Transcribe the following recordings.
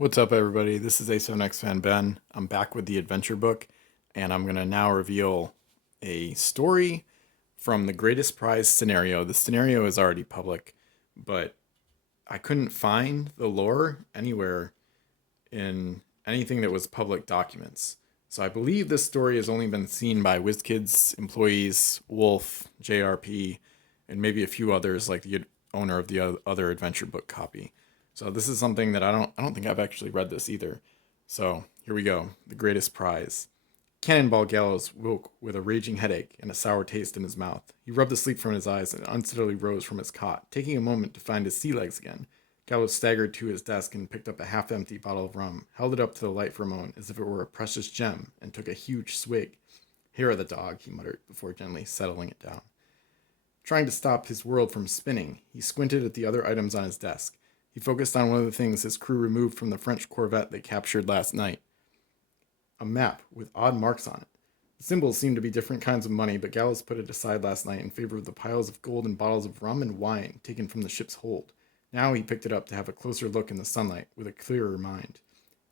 What's up, everybody? This is A7X Fan Ben. I'm back with the adventure book, and I'm going to now reveal a story from the Greatest Prize scenario. The scenario is already public, but I couldn't find the lore anywhere in anything that was public documents. So I believe this story has only been seen by WizKids employees, Wolf, JRP, and maybe a few others like the owner of the other adventure book copy. So this is something that I don't think I've actually read this either. So here we go. The Greatest Prize. Cannonball Gallows woke with a raging headache and a sour taste in his mouth. He rubbed the sleep from his eyes and unsteadily rose from his cot, taking a moment to find his sea legs again. Gallows staggered to his desk and picked up a half-empty bottle of rum, held it up to the light for a moment as if it were a precious gem, and took a huge swig. Here are the dog, he muttered before gently settling it down. Trying to stop his world from spinning, he squinted at the other items on his desk. He focused on one of the things his crew removed from the French corvette they captured last night. A map with odd marks on it. The symbols seemed to be different kinds of money, but Gallows put it aside last night in favor of the piles of gold and bottles of rum and wine taken from the ship's hold. Now he picked it up to have a closer look in the sunlight, with a clearer mind.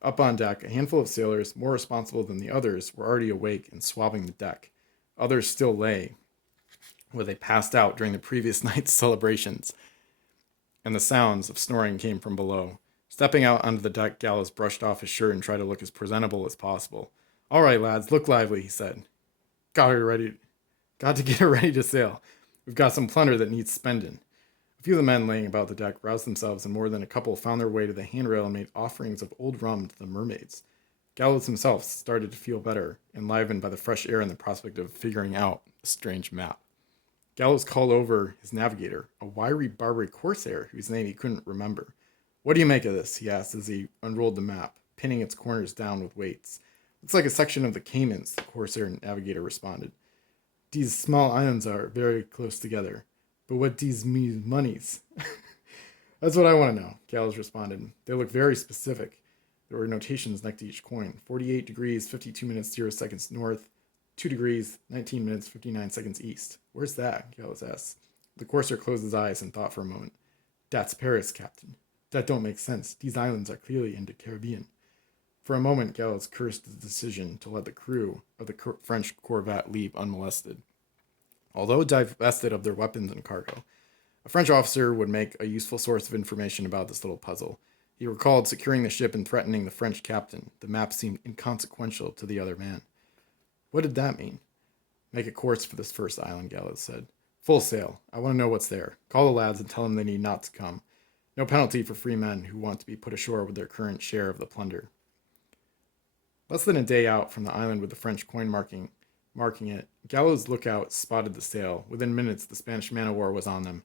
Up on deck, a handful of sailors, more responsible than the others, were already awake and swabbing the deck. Others still lay, where they passed out during the previous night's celebrations, and the sounds of snoring came from below. Stepping out onto the deck, Gallows brushed off his shirt and tried to look as presentable as possible. "All right, lads, look lively," he said. Got her ready. Got to get her ready to sail. We've got some plunder that needs spending." A few of the men laying about the deck roused themselves, and more than a couple found their way to the handrail and made offerings of old rum to the mermaids. Gallows himself started to feel better, enlivened by the fresh air and the prospect of figuring out the strange map. Gallows called over his navigator, a wiry Barbary corsair whose name he couldn't remember. "What do you make of this?" he asked as he unrolled the map, pinning its corners down with weights. "Looks like a section of the Caymans," the corsair navigator responded. "These small islands are very close together. But what these mean monies?" "That's what I want to know," Gallows responded. "They look very specific. There were notations next to each coin. 48 degrees, 52 minutes, 0 seconds north. 2 degrees, 19 minutes, 59 seconds east. Where's that?" Gallows asked. The corsair closed his eyes and thought for a moment. "That's Paris, Captain. That don't make sense. These islands are clearly in the Caribbean." For a moment, Gallows cursed the decision to let the crew of the French corvette leave unmolested. Although divested of their weapons and cargo, a French officer would make a useful source of information about this little puzzle. He recalled securing the ship and threatening the French captain. The map seemed inconsequential to the other man. What did that mean? "Make a course for this first island," Gallows said. "Full sail. I want to know what's there. Call the lads and tell them they need not to come. No penalty for free men who want to be put ashore with their current share of the plunder." Less than a day out from the island with the French coin marking it, Gallows' lookout spotted the sail. Within minutes, the Spanish man-o-war was on them.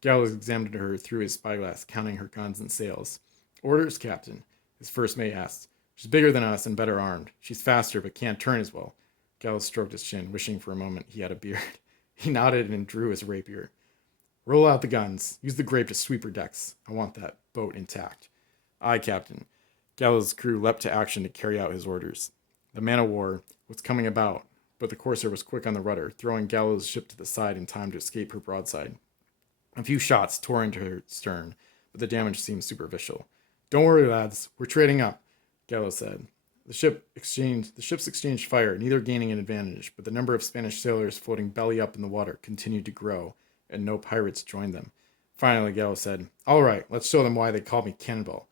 Gallows examined her through his spyglass, counting her guns and sails. "Orders, Captain?" his first mate asked. "She's bigger than us and better armed. She's faster, but can't turn as well." Gallows stroked his chin, wishing for a moment he had a beard. He nodded and drew his rapier. "Roll out the guns. Use the grape to sweep her decks. I want that boat intact." "Aye, Captain." Gallows' crew leapt to action to carry out his orders. The man-o-war was coming about, but the corsair was quick on the rudder, throwing Gallows' ship to the side in time to escape her broadside. A few shots tore into her stern, but the damage seemed superficial. "Don't worry, lads. We're trading up," Gallows said. The ships exchanged fire, neither gaining an advantage, but the number of Spanish sailors floating belly up in the water continued to grow, and no pirates joined them. Finally, Gallows said, "All right, let's show them why they call me Cannonball."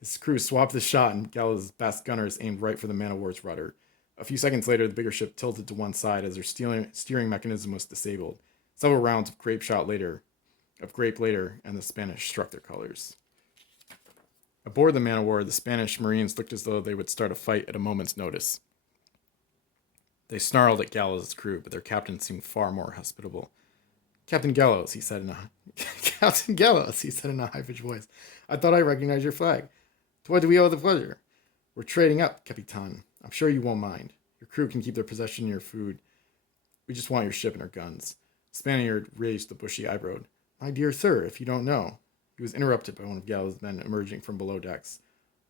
His crew swapped the shot, and Gallows' best gunners aimed right for the man-o-war's rudder. A few seconds later, the bigger ship tilted to one side as her steering mechanism was disabled. Several rounds of grape later, and the Spanish struck their colors. Aboard the man-o-war, the Spanish Marines looked as though they would start a fight at a moment's notice. They snarled at Gallows' crew, but their captain seemed far more hospitable. "Captain Gallows," he said in a Captain Gallows, he said in a high-pitched voice. "I thought I recognized your flag. To what do we owe the pleasure?" "We're trading up, Capitan. I'm sure you won't mind. Your crew can keep their possession and your food. We just want your ship and our guns." The Spaniard raised the bushy eyebrow. "My dear sir, if you don't know." He was interrupted by one of Gallows' men emerging from below decks.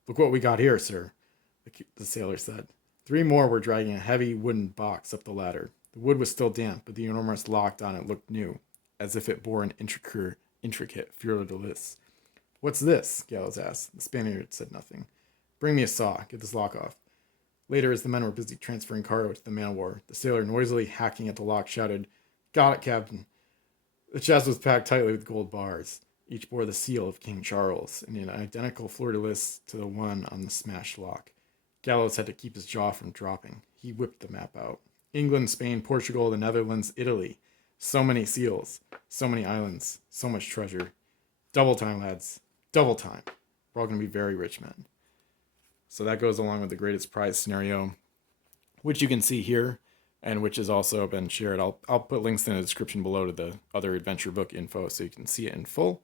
"Look what we got here, sir," the sailor said. Three more were dragging a heavy wooden box up the ladder. The wood was still damp, but the enormous lock on it looked new, as if it bore an intricate fleur de lis. "What's this?" Gallows asked. The Spaniard said nothing. Bring me a saw. Get this lock off. Later, as the men were busy transferring cargo to the man of war, the sailor, noisily hacking at the lock, shouted, "Got it, Captain." The chest was packed tightly with gold bars. Each bore the seal of King Charles, in an identical fleur-de-lis to the one on the smashed lock. Gallows had to keep his jaw from dropping. He whipped the map out. England, Spain, Portugal, the Netherlands, Italy. So many seals, so many islands, so much treasure. Double time, lads. Double time. We're all going to be very rich men. So that goes along with the greatest prize scenario, which you can see here, and which has also been shared. I'll put links in the description below to the other adventure book info so you can see it in full.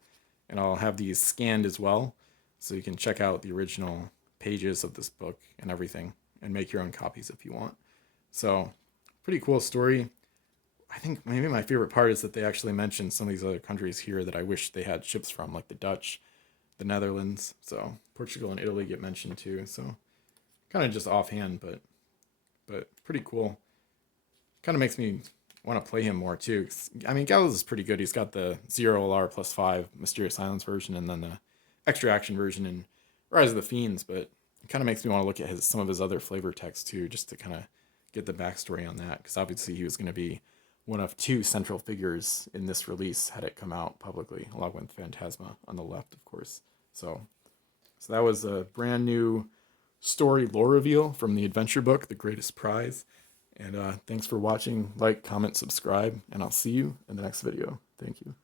And I'll have these scanned as well, so you can check out the original pages of this book and everything, and make your own copies if you want. So, pretty cool story. I think maybe my favorite part is that they actually mention some of these other countries here that I wish they had ships from, like the Dutch, the Netherlands. So Portugal and Italy get mentioned too. So kind of just offhand, but pretty cool. Kind of makes me want to play him more too. I mean, Gallows is pretty good. He's got the 0 LR +5 Mysterious Islands version, and then the extra action version in Rise of the Fiends. But it kind of makes me want to look at some of his other flavor text too, just to kind of get the backstory on that. Because obviously he was going to be one of two central figures in this release had it come out publicly, along with Phantasma on the left, of course. So that was a brand new story lore reveal from the adventure book, The Greatest Prize. And thanks for watching. Like, comment, subscribe, and I'll see you in the next video. Thank you.